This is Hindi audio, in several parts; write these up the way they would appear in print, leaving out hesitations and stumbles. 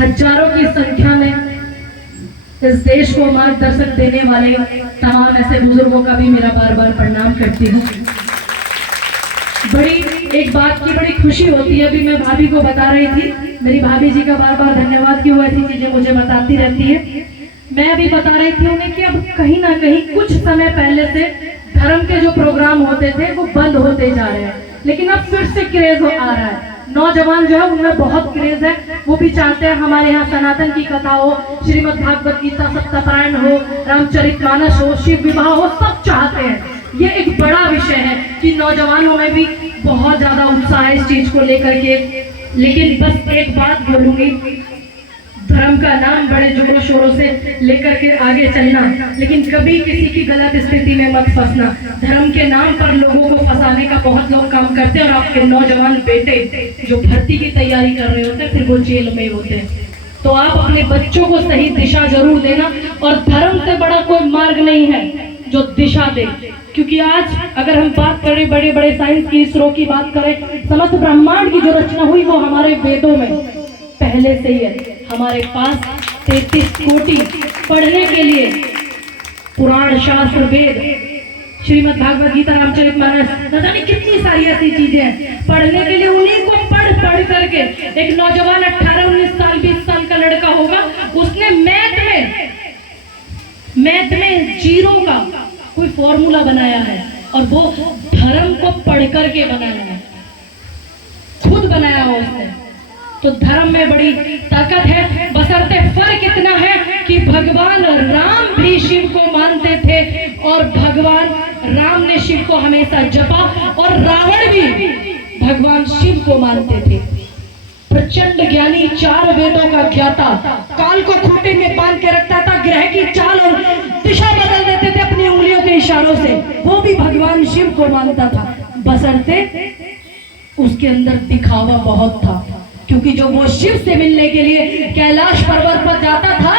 हजारों की संख्या में इस देश को मार्गदर्शक देने वाले तमाम ऐसे बुजुर्गों का भी मेरा बार बार प्रणाम करती हूँ। एक बात की बड़ी खुशी होती है, अभी मैं भाभी को बता रही थी, मेरी भाभी जी का बार बार धन्यवाद कि वो ऐसी चीजें मुझे बताती रहती है। मैं अभी बता रही थी उन्हें कि अब कहीं ना कहीं कुछ समय पहले से धर्म के जो प्रोग्राम होते थे वो बंद होते जा रहे हैं, लेकिन अब फिर से क्रेज आ रहा है। नौजवान जो है उनमें बहुत क्रेज है, वो भी चाहते हैं हमारे यहाँ सनातन की कथा हो, श्रीमद् भागवत गीता सप्ताह हो, रामचरितमानस हो, शिव विवाह हो, सब चाहते हैं। ये एक बड़ा विषय है कि नौजवानों में भी बहुत ज्यादा उत्साह है इस चीज को लेकर के। लेकिन बस एक बात बोलूंगी, धर्म का नाम बड़े जोरों शोरों से लेकर के आगे चलना, लेकिन कभी किसी की गलत स्थिति में मत फंसना। धर्म के नाम पर लोगों को फंसाने का बहुत लोग काम करते हैं, और आपके नौजवान बेटे जो भर्ती की तैयारी कर रहे होते हैं फिर वो जेल में होते हैं। तो आप अपने बच्चों को सही दिशा जरूर देना, और धर्म से बड़ा कोई मार्ग नहीं है जो दिशा दे। क्योंकि आज अगर हम बात करें बड़े बड़े साइंस की, इसरो की बात करें, समस्त ब्रह्मांड की जो रचना हुई वो हमारे वेदों में पहले से ही है। हमारे पास 33 कोटि पढ़ने के लिए पुराण, शास्त्र, वेद, श्रीमद् भागवत गीता, रामचरितमानस, न जाने कितनी सारी ऐसी चीजें हैं पढ़ने के लिए। उन्हीं को पढ़ करके एक नौजवान 18, 19 साल, 20 साल का लड़का होगा, उसने मैथ में जीरो का कोई फॉर्मूला बनाया है, और वो धर्म को पढ़ करके बनाया है, खुद बनाया हो उसने। तो धर्म में बड़ी ताकत है, बशर्ते फर्क इतना है कि भगवान राम भी शिव को मानते थे, और भगवान राम ने शिव को हमेशा जपा, और रावण भी भगवान शिव को मानते थे। प्रचंड ज्ञानी, 4 वेदों का ज्ञाता, काल को खूंटे में बांध के रखता था, ग्रह की चाल और दिशा बदल देते थे अपनी उंगलियों के इशारों से, वो भी भगवान शिव को मानता था। बशर्ते उसके अंदर दिखावा बहुत था, क्योंकि जो वो शिव से मिलने के लिए कैलाश पर्वत पर जाता था,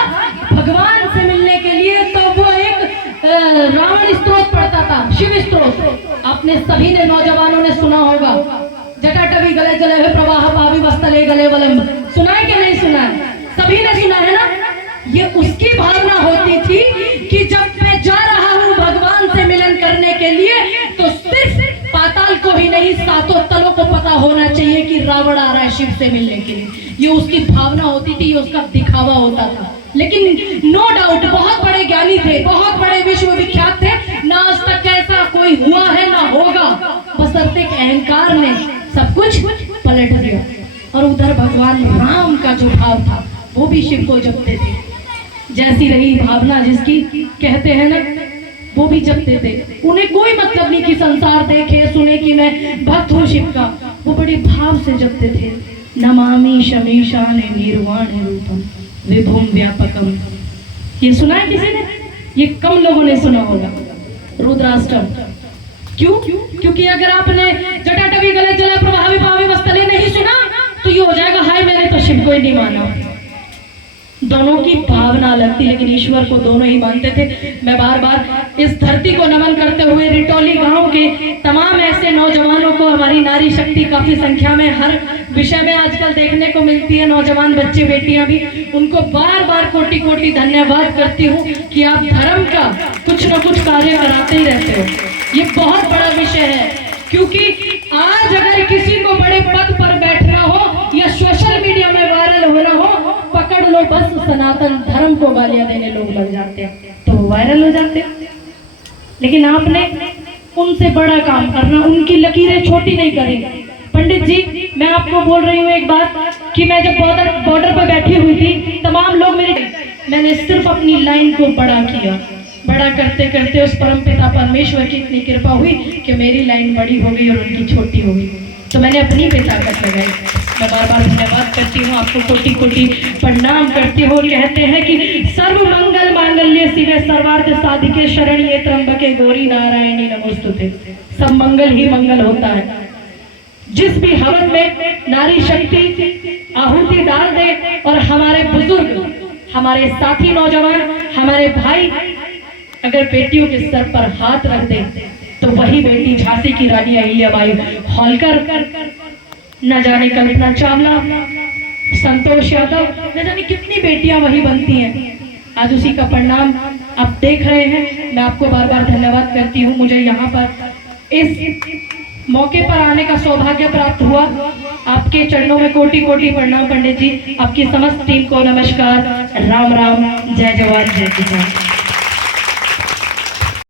भगवान से मिलने के लिए, तो वो एक रावण स्तोत्र पढ़ता था, शिव स्तोत्र। आपने सभी ने, नौजवानों ने सुना होगा, जटाटवी गले जले है प्रवाह पावी वस्तले गले वलम। सुना है कि नहीं सुना है? सभी ने सुना है ना। ये उसकी भावना होती थी कि जब मैं जा रहा हूँ भगवान से मिलन करने के लिए, तो सिर्फ पाताल को ही नहीं, 7 तलों को पता होना चाहिए कि रावण आ रहा है शिव से मिलने के लिए। ये उसकी भावना होती थी, ये उसका दिखावा होता था। लेकिन नो डाउट बहुत बड़े ज्ञानी थे, बहुत बड़े विश्वविख्यात थे, ना आज तक ऐसा कोई हुआ है ना होगा, बशर्ते अहंकार ने सब कुछ पलट दिया। और उधर भगवान राम का जो भाव था वो भी शिव को जपते थे। जैसी रही भावना जिसकी, कहते हैं ना, वो भी जपते थे। उन्हें कोई मतलब नहीं कि संसार देखे सुने कि मैं भक्त हूँ शिव का, वो बड़े भाव से जपते थे। नमामि शमीशान निर्वाण रूपम विभुम व्यापकम। ये सुना है किसी ने? ये कम लोगों ने सुना होगा, रुद्राष्टम। क्यों? क्योंकि अगर आपने जटाटवी गले जला प्रभावी पावी वस्तले नहीं सुना तो ये हो जाएगा, हाय मैंने तो शिव को ही नहीं माना। दोनों की भावना अलग थी, लेकिन ईश्वर को दोनों ही मानते थे। मैं बार बार इस धरती को नमन करते हुए रिटौली गांव के तमाम ऐसे नौजवानों को, हमारी नारी शक्ति काफी संख्या में हर विषय में आजकल देखने को मिलती है, नौजवान बच्चे बेटियां भी, उनको बार बार कोटि कोटि धन्यवाद करती हूँ कि आप धर्म का कुछ न कुछ कार्य कराते ही रहते हो। ये बहुत बड़ा विषय है, क्योंकि आज अगर किसी को बड़े पद पर बैठना हो या सोशल मीडिया में वायरल होना हो, पकड़ लो बस सनातन धर्म को गालियां देने लोग लग जाते हैं, तो वायरल हो जाते हैं। लेकिन आपने उनसे बड़ा काम करना, उनकी लकीरें छोटी नहीं करेंगे। पंडित जी, मैं आपको बोल रही हूँ एक बात कि मैं जब बॉर्डर पर बैठी हुई थी, तमाम लोग मैंने सिर्फ अपनी लाइन को बड़ा किया। बड़ा करते करते उस परमपिता परमेश्वर की इतनी कृपा हुई कि मेरी लाइन बड़ी हो गई और उनकी छोटी हो गई, तो मैंने अपनी पे ताकत लगाई। मैं बार बार धन्यवाद करती हूँ, आपको कोटि कोटि प्रणाम करती हूँ। कहते हैं कि सर्व मंगल मांगल्ये शिवे सर्वार्थ साधिके शरण्ये त्र्यंबके गौरी नारायणी नमोस्तुते। सब मंगल ही मंगल होता है। जिस भी हवन में नारी शक्ति आहुति डाल दे, और हमारे बुजुर्ग, हमारे साथी नौजवान, हमारे भाई अगर बेटियों के सर पर हाथ रख दे, तो वही बेटी झांसी की रानी अहिल्याबाई होलकर, न जाने कल्पना चावला, संतोष यादव, न जाने कितनी बेटियां वही बनती हैं। आज उसी का परिणाम आप देख रहे हैं। मैं आपको बार बार धन्यवाद करती हूँ, मुझे यहाँ पर इस मौके पर आने का सौभाग्य प्राप्त हुआ। आपके चरणों में कोटि कोटि प्रणाम पंडित जी। आपकी समस्त टीम को नमस्कार, राम राम, जय जवान जय किसान।